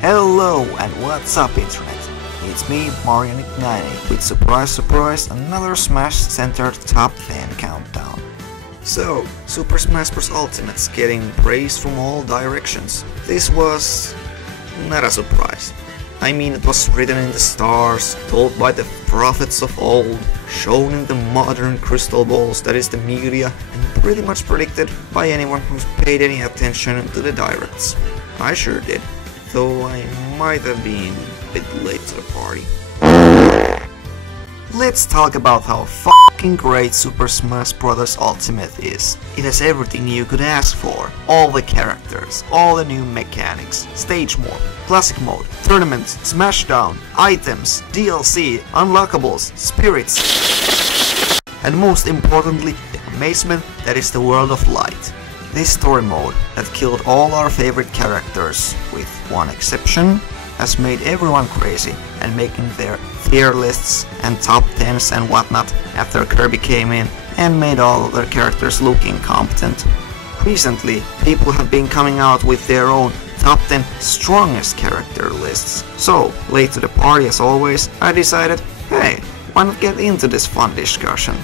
Hello and what's up internet? It's me, Canonically, with surprise surprise another Smash centered top 10 countdown. So, Super Smash Bros. Ultimate's getting praise from all directions. This was not a surprise. I mean, it was written in the stars, told by the prophets of old, shown in the modern crystal balls that is the media, and pretty much predicted by anyone who's paid any attention to the directs. I sure did, though I might have been a bit late to the party. Let's talk about how fucking great Super Smash Bros. Ultimate is. It has everything you could ask for. All the characters, all the new mechanics, stage mode, classic mode, tournaments, smashdown, items, DLC, unlockables, spirits, and most importantly, the amazement that is the world of light. This story mode that killed all our favorite characters, with one exception, has made everyone crazy and making their tier lists and top 10s and whatnot after Kirby came in and made all of their characters look incompetent. Recently, people have been coming out with their own top 10 strongest character lists. So, late to the party as always, I decided, hey, why not get into this fun discussion?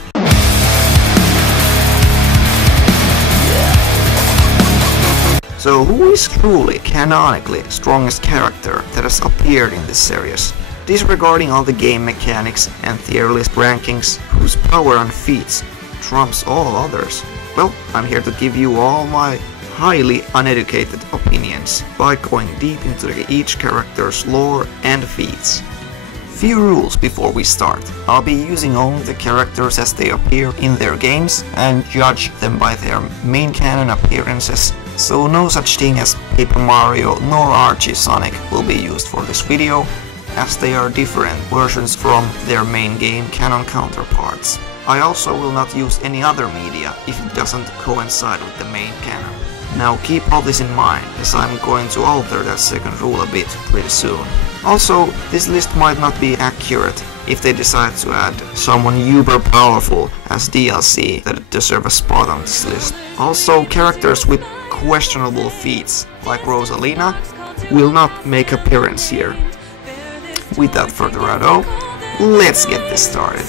So who is truly, canonically, strongest character that has appeared in this series? Disregarding all the game mechanics and tier list rankings, whose power and feats trumps all others? Well, I'm here to give you all my highly uneducated opinions by going deep into each character's lore and feats. Few rules before we start. I'll be using only the characters as they appear in their games and judge them by their main canon appearances, so no such thing as Paper Mario nor Archie Sonic will be used for this video, as they are different versions from their main game canon counterparts. I also will not use any other media if it doesn't coincide with the main canon. Now keep all this in mind, as I'm going to alter that second rule a bit pretty soon. Also, this list might not be accurate if they decide to add someone uber powerful as DLC that deserve a spot on this list. Also, characters with questionable feats, like Rosalina, will not make appearance here. Without further ado, let's get this started.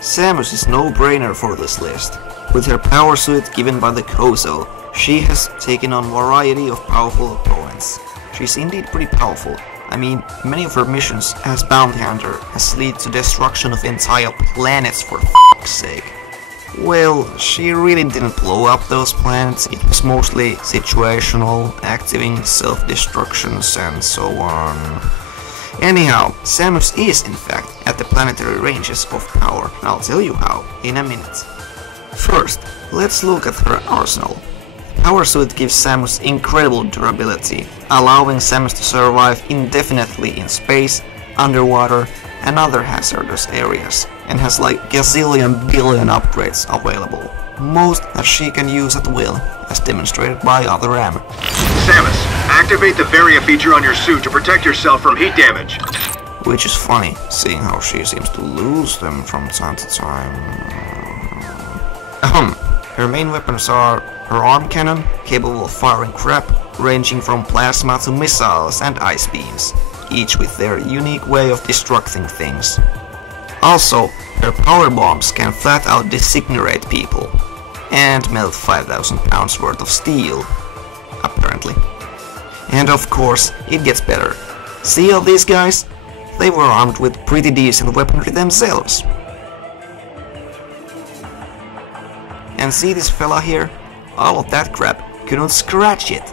Samus is no-brainer for this list. With her power suit given by the Kozo, she has taken on a variety of powerful opponents. She's indeed pretty powerful. I mean, many of her missions as bounty hunter has led to destruction of entire planets for f***'s sake. Well, she really didn't blow up those planets, it was mostly situational, activating self-destructions and so on. Anyhow, Samus is in fact at the planetary ranges of power, and I'll tell you how in a minute. First, let's look at her arsenal. Power Suit gives Samus incredible durability, allowing Samus to survive indefinitely in space, underwater, and other hazardous areas, and has like gazillion billion upgrades available, most that she can use at will, as demonstrated by other M. Samus, activate the Varia feature on your suit to protect yourself from heat damage. Which is funny, seeing how she seems to lose them from time to time. Her main weapons are her arm cannon, capable of firing crap, ranging from plasma to missiles and ice beams, each with their unique way of destructing things. Also, her power bombs can flat out disintegrate people, and melt 5,000 pounds worth of steel, apparently. And of course, it gets better. See all these guys? They were armed with pretty decent weaponry themselves. And see this fella here? All of that crap couldn't scratch it.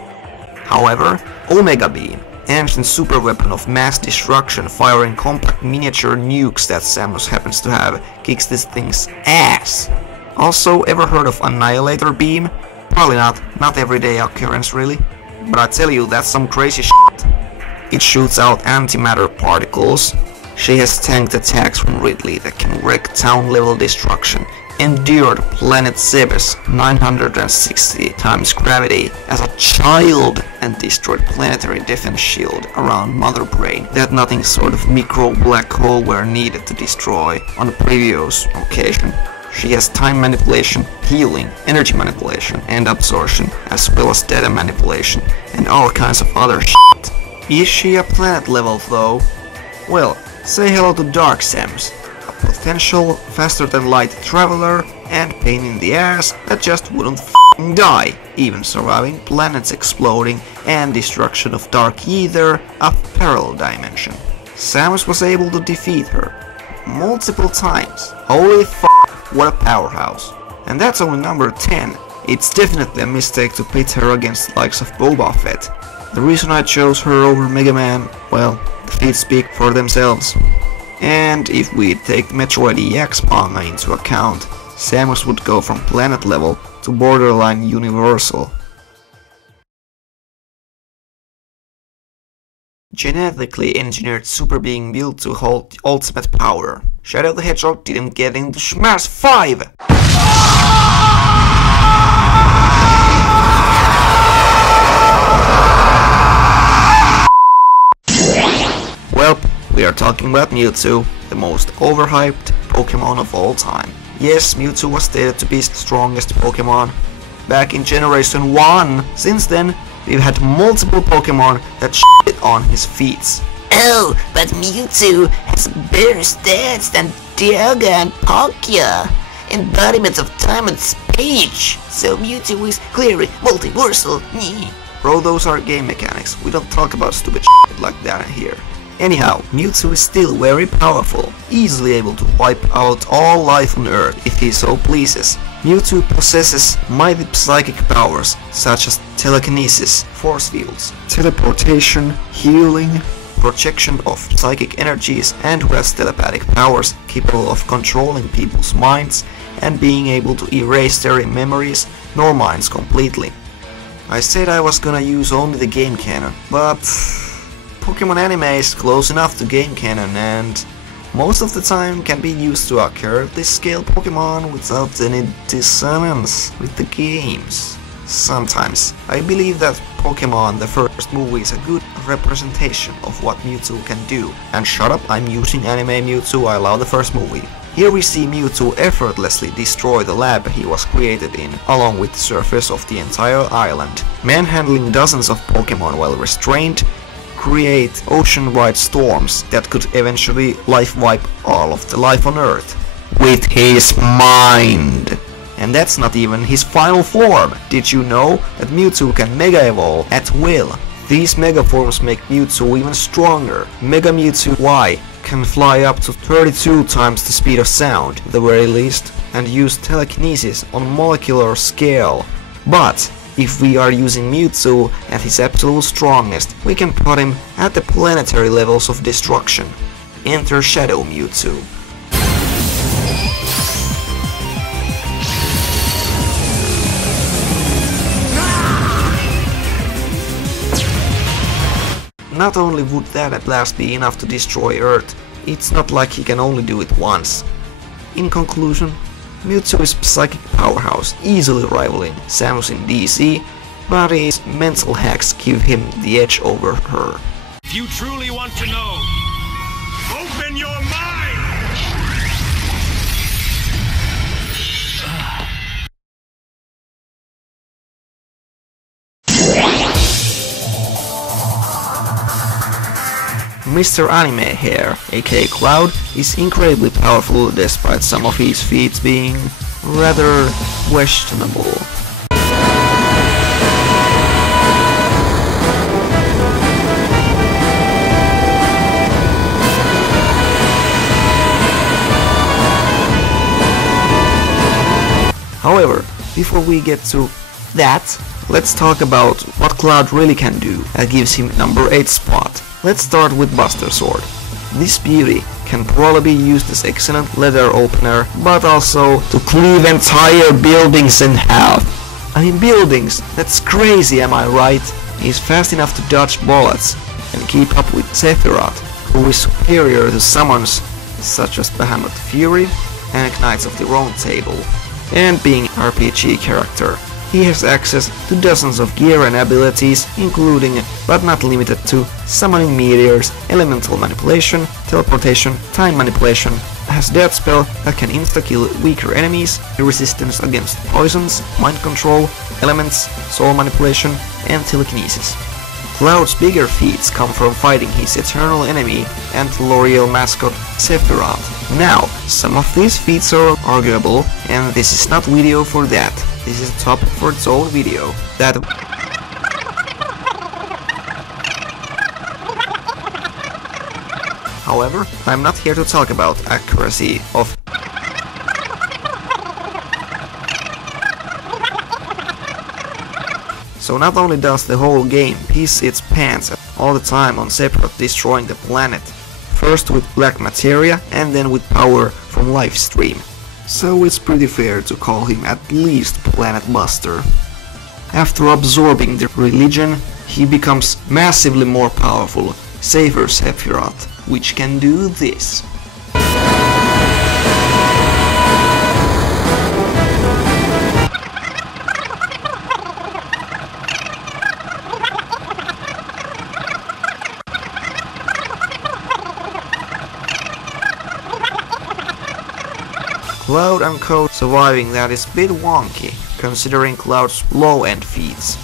However, Omega Beam, ancient super weapon of mass destruction firing compact miniature nukes that Samus happens to have, kicks this thing's ass. Also, ever heard of Annihilator Beam? Probably not everyday occurrence really. But I tell you, that's some crazy shit. It shoots out antimatter particles. She has tanked attacks from Ridley that can wreak town level destruction, endured planet Zebes 960 times gravity as a child and destroyed planetary defense shield around Mother Brain that nothing sort of micro black hole were needed to destroy on a previous occasion. She has time manipulation, healing, energy manipulation and absorption, as well as data manipulation and all kinds of other shit. Is she a planet level though? Well, say hello to Dark Samus, a potential faster than light traveler and pain in the ass that just wouldn't f***ing die, even surviving planets exploding and destruction of Dark Ether, a parallel dimension. Samus was able to defeat her multiple times. Holy f***, what a powerhouse. And that's only number 10. It's definitely a mistake to pit her against the likes of Boba Fett. The reason I chose her over Mega Man, well, the feats speak for themselves. And if we take the Metroid EX manga into account, Samus would go from planet level to borderline universal. Genetically engineered super being built to hold the ultimate power. Shadow the Hedgehog didn't get into Smash 5! Well, we are talking about Mewtwo, the most overhyped Pokemon of all time. Yes, Mewtwo was stated to be the strongest Pokemon back in Generation 1. Since then, we've had multiple Pokemon that shit on his feats. Oh, but Mewtwo has better stats than Dialga and Palkia, embodiments of time and speech, so Mewtwo is clearly multiversal. Bro, those are game mechanics, we don't talk about stupid shit like that here. Anyhow, Mewtwo is still very powerful, easily able to wipe out all life on Earth if he so pleases. Mewtwo possesses mighty psychic powers such as telekinesis, force fields, teleportation, healing, projection of psychic energies, and who has telepathic powers capable of controlling people's minds and being able to erase their memories nor minds completely. I said I was gonna use only the game canon, but Pokemon anime is close enough to game canon and most of the time can be used to accurately scale Pokemon without any dissonance with the games. Sometimes I believe that Pokemon the first movie is a good representation of what Mewtwo can do. And shut up, I'm using anime Mewtwo, I love the first movie. Here we see Mewtwo effortlessly destroy the lab he was created in, along with the surface of the entire island. Manhandling dozens of Pokemon while restrained, create ocean-wide storms that could eventually life-wipe all of the life on Earth. With his mind! And that's not even his final form! Did you know that Mewtwo can Mega Evolve at will? These Mega forms make Mewtwo even stronger. Mega Mewtwo Y can fly up to 32 times the speed of sound, at the very least, and use telekinesis on molecular scale. But if we are using Mewtwo at his absolute strongest, we can put him at the planetary levels of destruction. Enter Shadow Mewtwo. Not only would that at last be enough to destroy Earth, it's not like he can only do it once. In conclusion, Mewtwo is a psychic powerhouse, easily rivaling Samus in DC, but his mental hacks give him the edge over her. If you truly want to know, open your mind! Mr. Anime Hair, aka Cloud, is incredibly powerful despite some of his feats being rather questionable. However, before we get to that, let's talk about what Cloud really can do that gives him number 8 spot. Let's start with Buster Sword. This beauty can probably be used as excellent leather opener, but also to cleave entire buildings in half. I mean buildings, that's crazy, am I right? He's fast enough to dodge bullets and keep up with Sephiroth, who is superior to summons such as Behemoth Fury, and Knights of the Round Table. And being an RPG character, he has access to dozens of gear and abilities, including, but not limited to, summoning meteors, elemental manipulation, teleportation, time manipulation, has death spell that can insta-kill weaker enemies, resistance against poisons, mind control, elements, soul manipulation, and telekinesis. Cloud's bigger feats come from fighting his eternal enemy and L'Oreal mascot Sephiroth. Now, some of these feats are arguable, and this is not video for that. This is a topic for its own video. However, I'm not here to talk about accuracy of So not only does the whole game piss its pants all the time on Sephiroth destroying the planet, first with black materia and then with power from Livestream, so it's pretty fair to call him at least Planet Buster. After absorbing the religion, he becomes massively more powerful, safer Sephiroth, which can do this. Cloud and Code surviving that is a bit wonky, considering Cloud's low-end feats.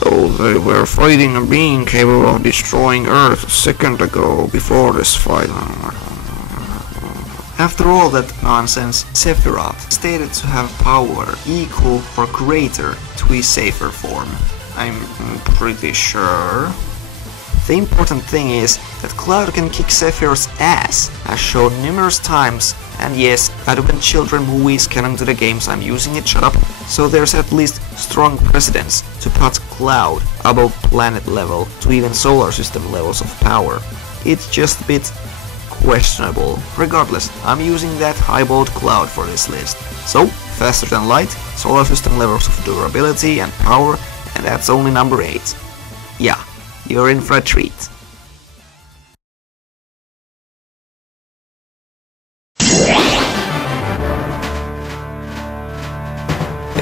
Though they were fighting a being capable of destroying Earth a second ago, before this fight. After all that nonsense, Sephiroth stated to have power equal or greater to his safer form. I'm pretty sure. The important thing is that Cloud can kick Sephiroth's ass, as shown numerous times, and yes, adult children movies canon to the games I'm using it, shut up, so there's at least strong precedence to put Cloud above planet level to even solar system levels of power. It's just a bit questionable. Regardless, I'm using that highballed Cloud for this list. So, faster than light, solar system levels of durability and power, and that's only number 8. Yeah. You're in for a treat. The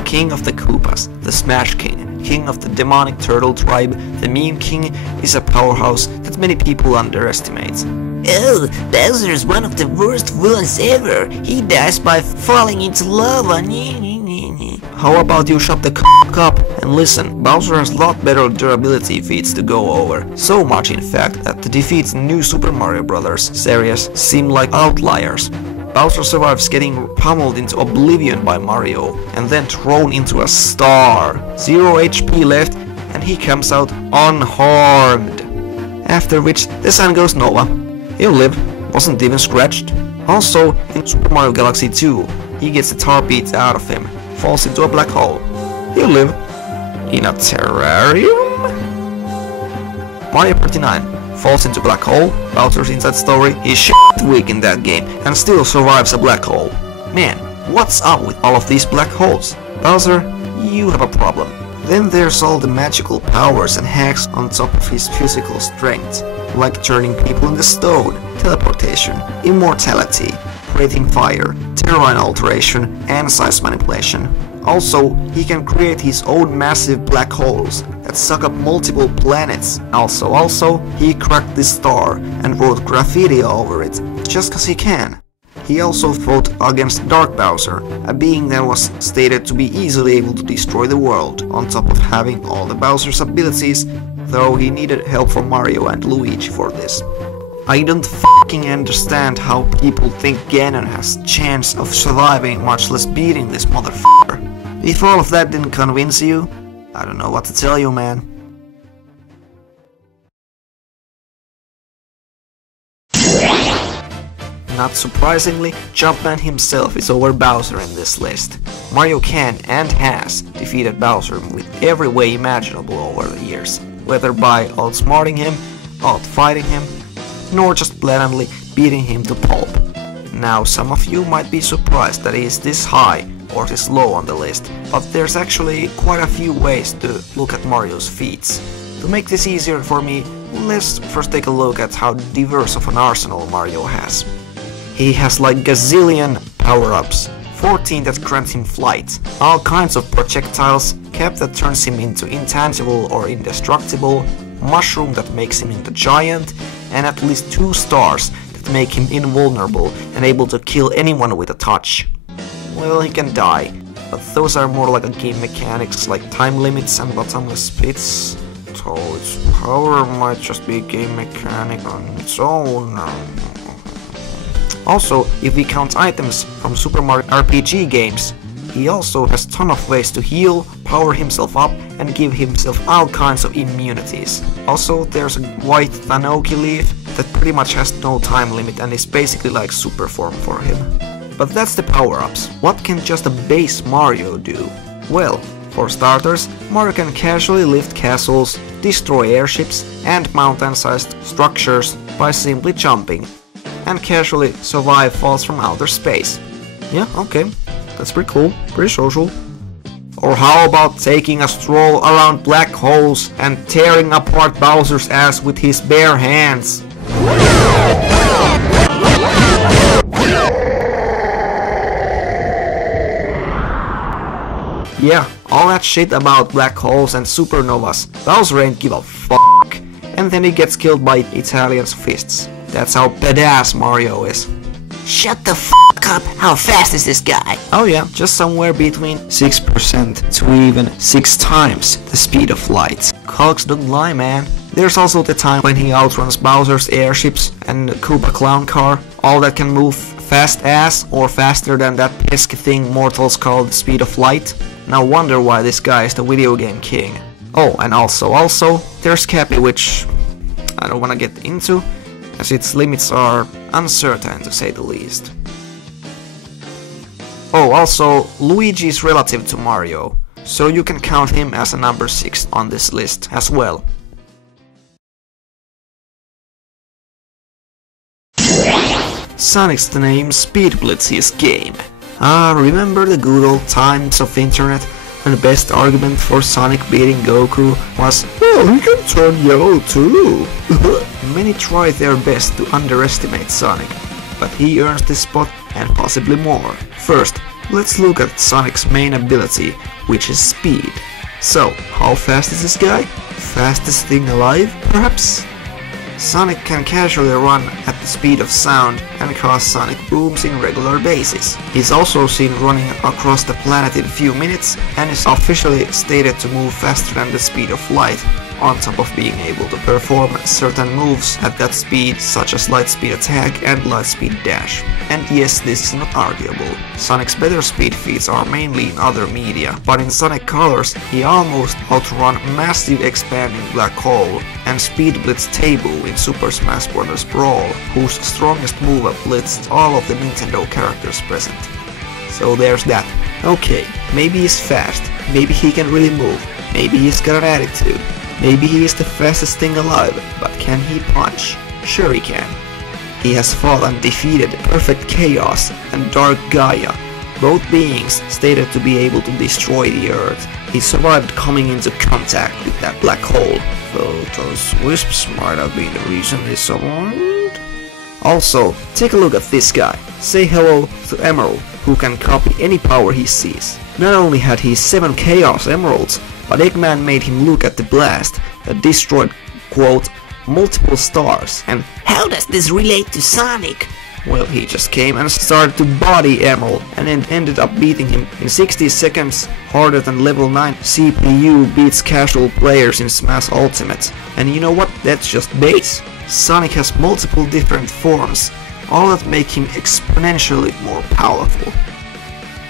King of the Koopas, the Smash King, King of the Demonic Turtle Tribe, the Meme King, is a powerhouse that many people underestimate. Oh, Bowser's one of the worst villains ever. He dies by falling into lava. How about you shut the up and listen? Bowser has a lot better durability feats to go over. So much in fact that the defeats in New Super Mario Bros. Series seem like outliers. Bowser survives getting pummeled into oblivion by Mario and then thrown into a star. 0 HP left and he comes out unharmed. After which the sun goes Nova. He'll live, wasn't even scratched. Also, in Super Mario Galaxy 2, he gets the tar beat out of him, falls into a black hole. He'll live. In a terrarium? Mario Party 9 falls into black hole, Bowser's inside story is shit weak in that game and still survives a black hole. Man, what's up with all of these black holes? Bowser, you have a problem. Then there's all the magical powers and hacks on top of his physical strength, like turning people into stone, teleportation, immortality, creating fire, terrain alteration, and size manipulation. Also, he can create his own massive black holes that suck up multiple planets. Also, he cracked this star and wrote graffiti over it, just cause he can. He also fought against Dark Bowser, a being that was stated to be easily able to destroy the world, on top of having all the Bowser's abilities, though he needed help from Mario and Luigi for this. I don't fucking understand how people think Ganon has chance of surviving, much less beating this motherfucker. If all of that didn't convince you, I don't know what to tell you, man. Not surprisingly, Jumpman himself is over Bowser in this list. Mario can and has defeated Bowser with every way imaginable over the years, whether by outsmarting him, outfighting him, nor just blatantly beating him to pulp. Now some of you might be surprised that he is this high or this low on the list, but there's actually quite a few ways to look at Mario's feats. To make this easier for me, let's first take a look at how diverse of an arsenal Mario has. He has like gazillion power-ups, 14 that grant him flight, all kinds of projectiles, cap that turns him into intangible or indestructible, mushroom that makes him into giant, and at least 2 stars that make him invulnerable and able to kill anyone with a touch. Well, he can die, but those are more like a game mechanics like time limits and bottomless pits, so its power might just be a game mechanic on its own. Also, if we count items from Super Mario RPG games, he also has a ton of ways to heal, power himself up, and give himself all kinds of immunities. Also, there's a white Canonically leaf that pretty much has no time limit and is basically like super form for him. But that's the power-ups. What can just a base Mario do? Well, for starters, Mario can casually lift castles, destroy airships, and mountain-sized structures by simply jumping, and casually survive falls from outer space. Yeah, okay, that's pretty cool, pretty social. Or how about taking a stroll around black holes and tearing apart Bowser's ass with his bare hands? Yeah, all that shit about black holes and supernovas, Bowser ain't give a fuck. And then he gets killed by Italian's fists. That's how badass Mario is. Shut the f up! How fast is this guy? Oh yeah, just somewhere between 6% to even 6 times the speed of light. Cogs don't lie, man. There's also the time when he outruns Bowser's airships and Koopa Clown Car, all that can move fast as or faster than that pesky thing mortals call the speed of light. Now wonder why this guy is the video game king. Oh, and also, there's Cappy, which I don't wanna get into, as its limits are uncertain to say the least. Oh, also, Luigi is relative to Mario, so you can count him as a number 6 on this list as well. Sonic's the name speedblitz his game. Remember the good old times of internet when the best argument for Sonic beating Goku was, well, he can turn yellow too. Many try their best to underestimate Sonic, but he earns this spot and possibly more. First, let's look at Sonic's main ability, which is speed. So, how fast is this guy? Fastest thing alive, perhaps? Sonic can casually run at the speed of sound and cause sonic booms in regular basis. He's also seen running across the planet in a few minutes and is officially stated to move faster than the speed of light, on top of being able to perform certain moves at that speed, such as light speed attack and light speed dash. And yes, this is not arguable. Sonic's better speed feats are mainly in other media, but in Sonic Colors he almost outrun massive expanding black hole and Speed Blitz Tabu in Super Smash Bros. Brawl, whose strongest move blitzed all of the Nintendo characters present. So there's that. Okay, maybe he's fast, maybe he can really move, maybe he's got an attitude. Maybe he is the fastest thing alive, but can he punch? Sure he can. He has fought and defeated Perfect Chaos and Dark Gaia, both beings stated to be able to destroy the Earth. He survived coming into contact with that black hole, though those wisps might have been the reason he survived. Also, take a look at this guy. Say hello to Emerald, who can copy any power he sees. Not only had he 7 Chaos Emeralds, but Eggman made him look at the blast that destroyed, quote, multiple stars. And how does this relate to Sonic? Well, he just came and started to body Emerald and then ended up beating him in 60 seconds harder than level 9 CPU beats casual players in Smash Ultimate. And you know what? That's just base. Sonic has multiple different forms, all that make him exponentially more powerful.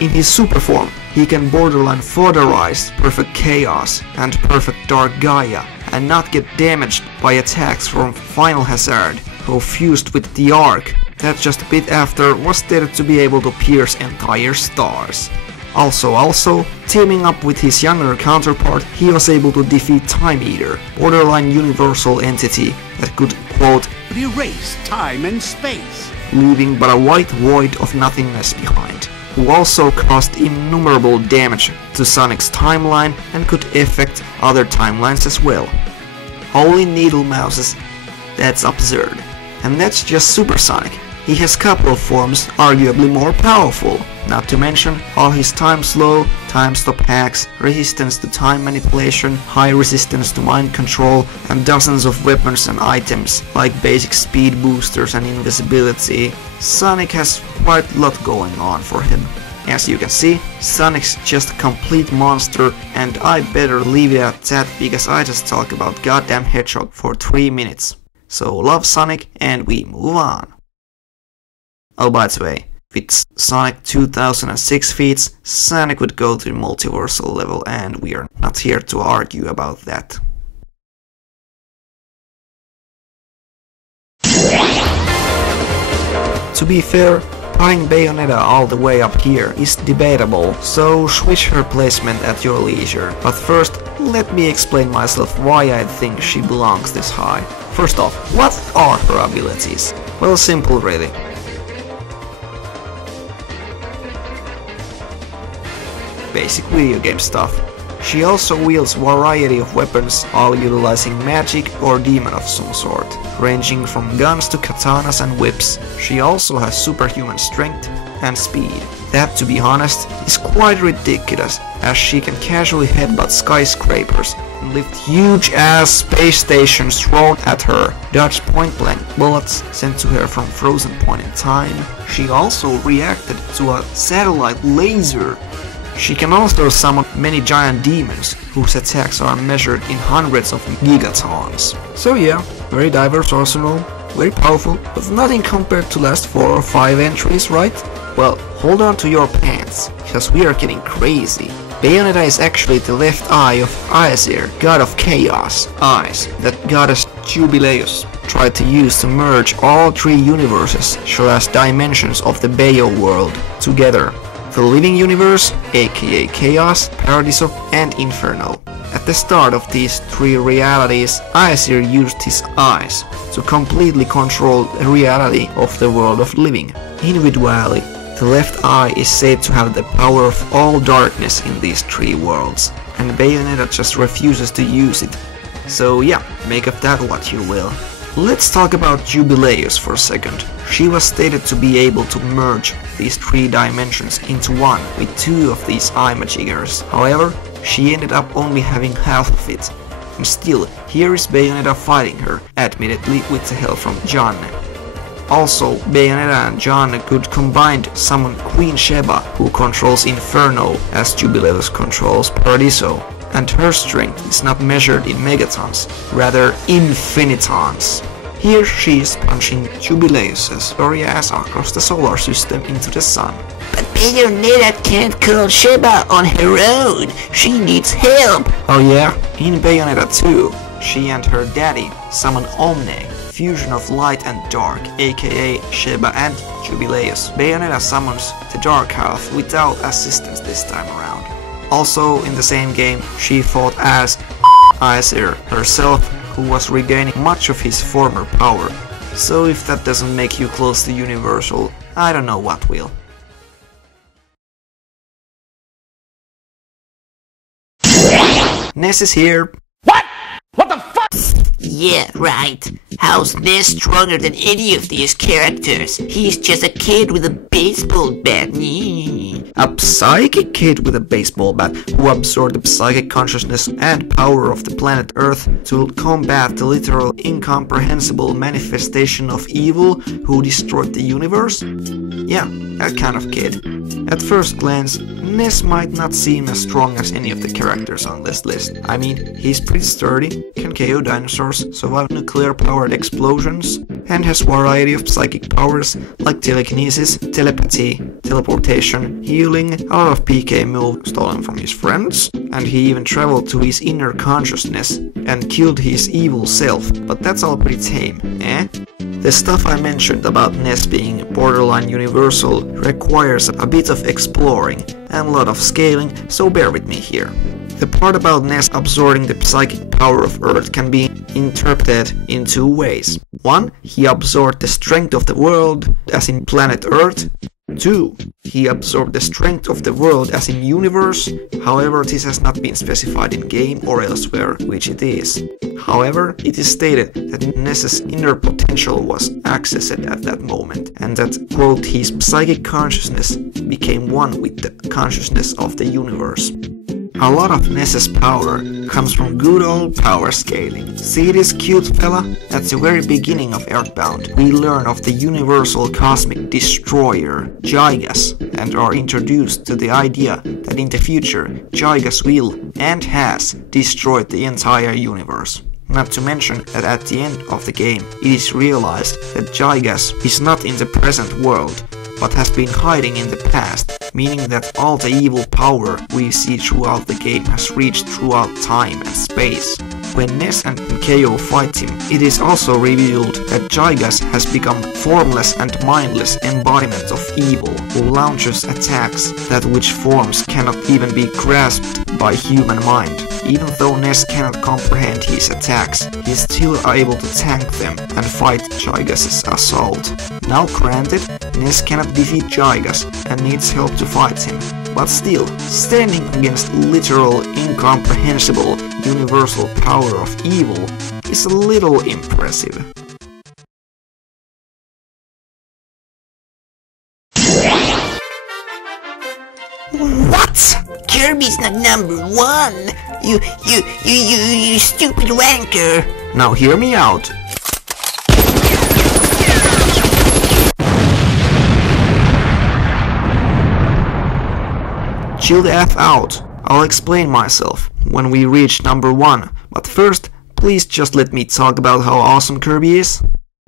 In his super form, he can borderline foderize Perfect Chaos and Perfect Dark Gaia and not get damaged by attacks from Final Hazard, who fused with the Arc that just a bit after was stated to be able to pierce entire stars. Also, teaming up with his younger counterpart, he was able to defeat Time Eater, borderline universal entity that could, quote, erase time and space, leaving but a white void of nothingness behind, who also caused innumerable damage to Sonic's timeline and could affect other timelines as well. only needle mouses. That's absurd. And that's just Supersonic. He has couple of forms arguably more powerful, not to mention all his time slow, time stop hacks, resistance to time manipulation, high resistance to mind control, and dozens of weapons and items like basic speed boosters and invisibility. Sonic has quite a lot going on for him. As you can see, Sonic's just a complete monster, and I better leave it at that because I just talked about goddamn Hedgehog for 3 minutes. So love Sonic and we move on. Oh, by the way, with Sonic 2006 feats, Sonic would go to the multiversal level, and we are not here to argue about that. To be fair, putting Bayonetta all the way up here is debatable, so switch her placement at your leisure. But first, let me explain myself why I think she belongs this high. First off, what are her abilities? Well, simple really. Basic video game stuff. She also wields a variety of weapons, all utilizing magic or demon of some sort, ranging from guns to katanas and whips. She also has superhuman strength and speed. That, to be honest, is quite ridiculous, as she can casually headbutt skyscrapers and lift huge-ass space stations thrown at her, dodge point-blank bullets sent to her from frozen point in time. She also reacted to a satellite laser. She can also summon many giant demons, whose attacks are measured in hundreds of gigatons. So yeah, very diverse arsenal, very powerful, but nothing compared to last 4 or 5 entries, right? Well, hold on to your pants, because we are getting crazy. Bayonetta is actually the left eye of Aesir, god of chaos. Eyes that goddess Jubileus tried to use to merge all 3 universes, so as dimensions of the Bayo world, together. The living universe, aka Chaos, Paradiso, and Inferno. At the start of these 3 realities, Aesir used his eyes to completely control the reality of the world of living. Individually, the left eye is said to have the power of all darkness in these 3 worlds, and Bayonetta just refuses to use it. So yeah, make of that what you will. Let's talk about Jubileus for a second. She was stated to be able to merge these 3 dimensions into one with 2 of these eye magickers. However, she ended up only having half of it. And still, here is Bayonetta fighting her, admittedly with the help from John. Also, Bayonetta and John could combined summon Queen Sheba, who controls Inferno, as Jubileus controls Paradiso. And her strength is not measured in megatons, rather infinitons. Here she is punching Jubileus' sorry ass across the solar system into the sun. But Bayonetta can't call Sheba on her own. She needs help. Oh yeah? In Bayonetta 2, she and her daddy summon Omne, fusion of light and dark, aka Sheba and Jubileus. Bayonetta summons the dark half without assistance this time around. Also in the same game, she fought as Aesir herself, who was regaining much of his former power. So if that doesn't make you close to Universal, I don't know what will. Ness is here. What? What the fuck? Yeah, right. How's Ness stronger than any of these characters? He's just a kid with a baseball bat. A psychic kid with a baseball bat who absorbed the psychic consciousness and power of the planet Earth to combat the literal incomprehensible manifestation of evil who destroyed the universe? Yeah, that kind of kid. At first glance, Ness might not seem as strong as any of the characters on this list. I mean, he's pretty sturdy, can KO dinosaurs, survive nuclear-powered explosions, and has a variety of psychic powers like telekinesis, telepathy, teleportation, healing, a lot of PK moves stolen from his friends, and he even traveled to his inner consciousness and killed his evil self, but that's all pretty tame, eh? The stuff I mentioned about Ness being borderline universal requires a bit of exploring and a lot of scaling, so bear with me here. The part about Ness absorbing the psychic power of Earth can be interpreted in 2 ways. 1, he absorbed the strength of the world, as in planet Earth. 2. He absorbed the strength of the world as in universe, however this has not been specified in game or elsewhere, which it is. However, it is stated that Ness's inner potential was accessed at that moment, and that, quote, his psychic consciousness became one with the consciousness of the universe. A lot of Ness's power comes from good old power scaling. See this cute fella? At the very beginning of Earthbound, we learn of the universal cosmic destroyer, Gigas, and are introduced to the idea that in the future, Gigas will, and has, destroyed the entire universe. Not to mention that at the end of the game, it is realized that Gigas is not in the present world, but has been hiding in the past, meaning that all the evil power we see throughout the game has reached throughout time and space. When Ness and Mikhail fight him, it is also revealed that Gigas has become formless and mindless embodiment of evil, who launches attacks that which forms cannot even be grasped by human mind. Even though Ness cannot comprehend his attacks, he is still able to tank them and fight Gigas' assault. Now granted, Ness cannot defeat Gigas and needs help to fight him, but still, standing against literal, incomprehensible, universal power of evil is a little impressive. What? Kirby's not number 1. You stupid wanker. Now hear me out. Chill the F out. I'll explain myself when we reach number 1, but first, please just let me talk about how awesome Kirby is.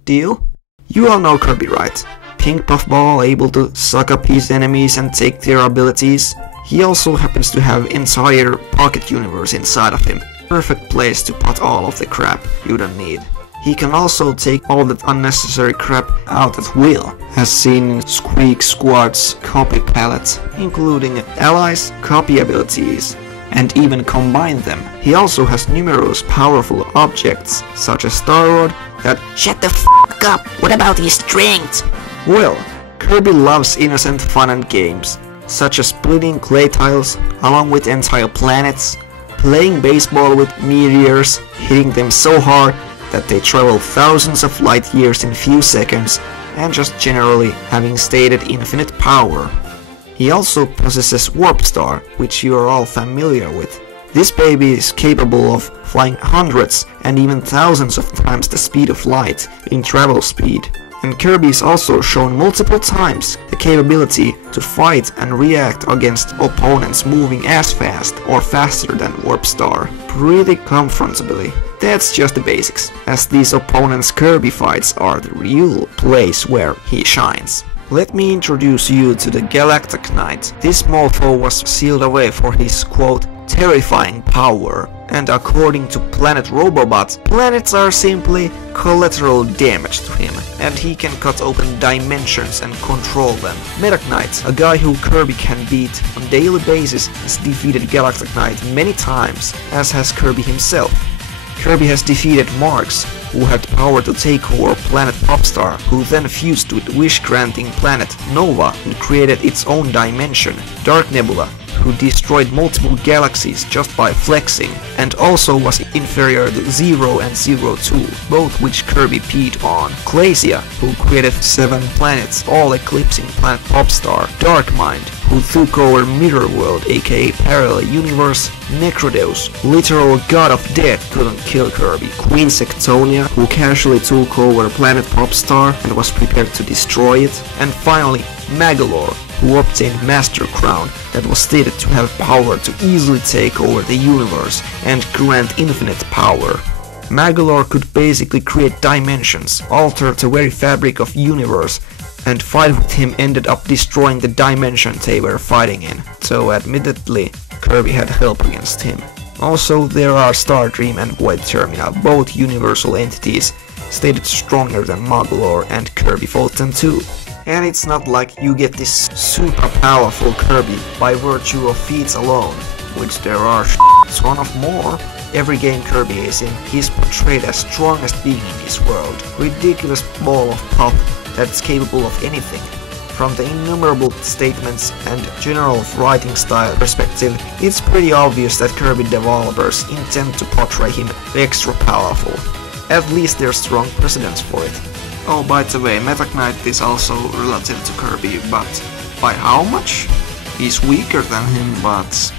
Deal? You all know Kirby, right? Pink puffball able to suck up his enemies and take their abilities. He also happens to have entire pocket universe inside of him. Perfect place to put all of the crap you don't need. He can also take all that unnecessary crap out at will, as seen in Squeak Squad's copy palette, including allies, copy abilities, and even combine them. He also has numerous powerful objects, such as Star-Lord, that Shut the f*** up. What about his strength? well, Kirby loves innocent fun and games, such as splitting clay tiles along with entire planets, playing baseball with meteors, hitting them so hard that they travel thousands of light years in few seconds, and just generally having stated infinite power. He also possesses Warp Star, which you are all familiar with. This baby is capable of flying hundreds and even thousands of times the speed of light in travel speed. And Kirby is also shown multiple times the capability to fight and react against opponents moving as fast or faster than Warp Star, pretty comfortably. That's just the basics, as these opponents' Kirby fights are the real place where he shines. Let me introduce you to the Galactic Knight. This mofo was sealed away for his, quote, terrifying power, and according to Planet Robobot, planets are simply collateral damage to him, and he can cut open dimensions and control them. Meta Knight, a guy who Kirby can beat on daily basis, has defeated Galactic Knight many times, as has Kirby himself. Kirby has defeated Marx, who had power to take over planet Popstar, who then fused with wish-granting planet Nova and created its own dimension, Dark Nebula, who destroyed multiple galaxies just by flexing, and also was inferior to Zero and Zero-Two, both which Kirby peed on. Glacia, who created 7 planets, all eclipsing planet Popstar. Darkmind, who took over Mirror World, aka Parallel Universe. Necrodeus, literal god of death, couldn't kill Kirby. Queen Sectonia, who casually took over planet Popstar and was prepared to destroy it. And finally, Magolor, who obtained Master Crown that was stated to have power to easily take over the universe and grant infinite power. Magolor could basically create dimensions, alter the very fabric of universe, and fight with him ended up destroying the dimension they were fighting in, so admittedly Kirby had help against him. Also, there are Stardream and Void Termina, both universal entities, stated stronger than Magolor, and Kirby fought them too. And it's not like you get this super powerful Kirby by virtue of feats alone, which there are ton of more. Every game Kirby is in, he's portrayed as strongest being in this world. Ridiculous ball of pop that's capable of anything. From the innumerable statements and general writing style perspective, it's pretty obvious that Kirby developers intend to portray him extra powerful. At least there's strong precedents for it. Oh, by the way, Meta Knight is also relative to Kirby, but by how much? He's weaker than him, but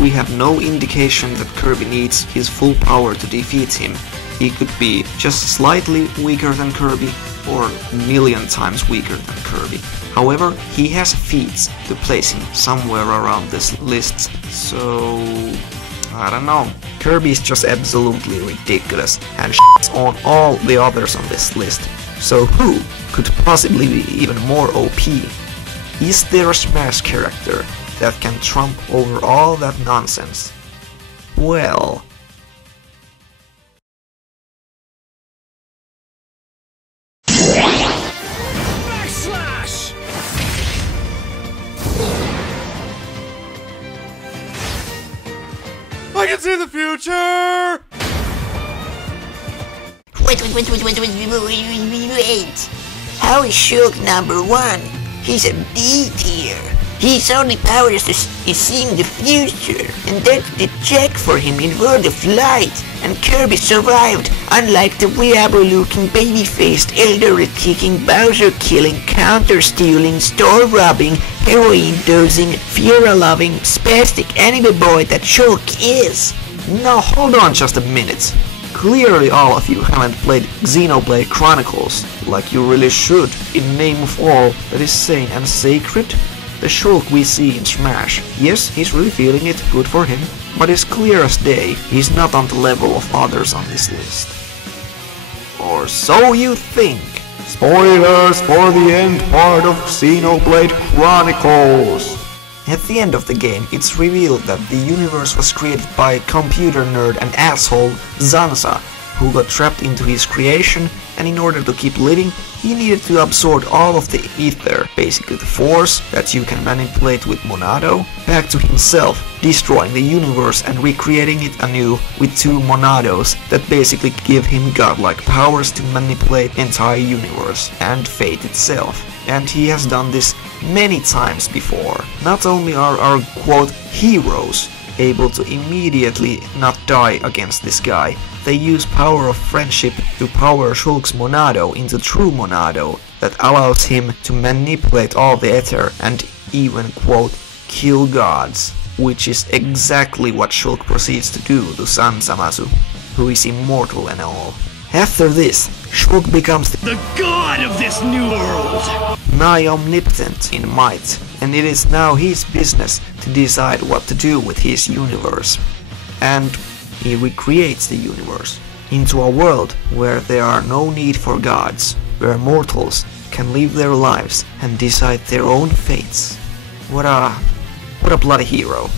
we have no indication that Kirby needs his full power to defeat him. He could be just slightly weaker than Kirby, or a million times weaker than Kirby. However, he has feats to place him somewhere around this list, so I don't know. Kirby is just absolutely ridiculous and shits on all the others on this list. So who could possibly be even more OP? Is there a Smash character that can trump over all that nonsense? Well... Backslash! I can see the future! Wait. How is Shulk #1? He's a B tier. His only power is seeing the future, and that's the check for him in World of Light. And Kirby survived, unlike the Weeaboo-looking baby-faced, elderly-kicking, Bowser-killing, counter-stealing, store-robbing, heroin-dosing, Fiora-loving, spastic anime boy that Shulk is. Now hold on just a minute. Clearly all of you haven't played Xenoblade Chronicles, like you really should, in name of all that is sane and sacred. The Shulk we see in Smash, yes, he's really feeling it, good for him, but it's clear as day, he's not on the level of others on this list. Or so you think. Spoilers for the end part of Xenoblade Chronicles! At the end of the game, it's revealed that the universe was created by computer nerd and asshole Zanza, who got trapped into his creation, and in order to keep living, he needed to absorb all of the ether, basically the force that you can manipulate with Monado, back to himself, destroying the universe and recreating it anew with 2 Monados that basically give him godlike powers to manipulate the entire universe and fate itself. And he has done this many times before. Not only are our quote heroes able to immediately not die against this guy, they use power of friendship to power Shulk's Monado into true Monado that allows him to manipulate all the ether and even quote kill gods, which is exactly what Shulk proceeds to do to Sansamasu, who is immortal and all. After this, Shulk becomes The god of this new world! nigh omnipotent in might, and it is now his business to decide what to do with his universe. And he recreates the universe into a world where there are no need for gods, where mortals can live their lives and decide their own fates. What a bloody hero.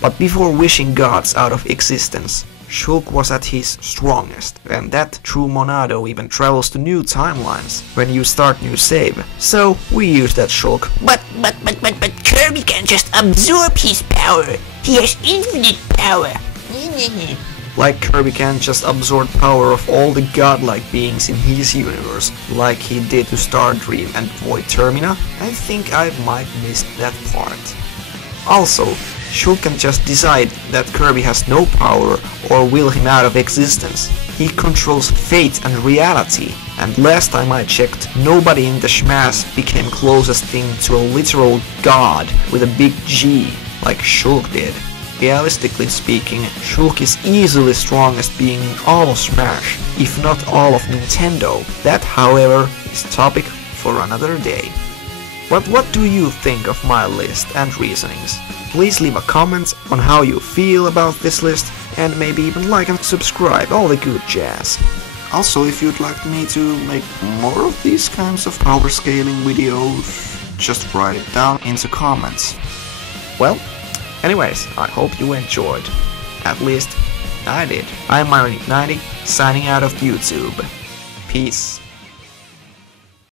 But before wishing gods out of existence, Shulk was at his strongest, and that true Monado even travels to new timelines when you start new save. So we use that Shulk. But Kirby can just absorb his power. He has infinite power. Like Kirby can just absorb power of all the godlike beings in his universe, like he did to Stardream and Void Termina. I think I might miss that part. Also, Shulk can just decide that Kirby has no power or will him out of existence. He controls fate and reality, and last time I checked, nobody in the Smash became closest thing to a literal god with a big G, like Shulk did. Realistically speaking, Shulk is easily strongest being in all of Smash, if not all of Nintendo. That, however, is topic for another day. But what do you think of my list and reasonings? Please leave a comment on how you feel about this list, and maybe even like and subscribe, all the good jazz. Also, if you'd like me to make more of these kinds of power scaling videos, just write it down into comments. Well, anyways, I hope you enjoyed. At least, I did. I'm Myron90, signing out of YouTube. Peace.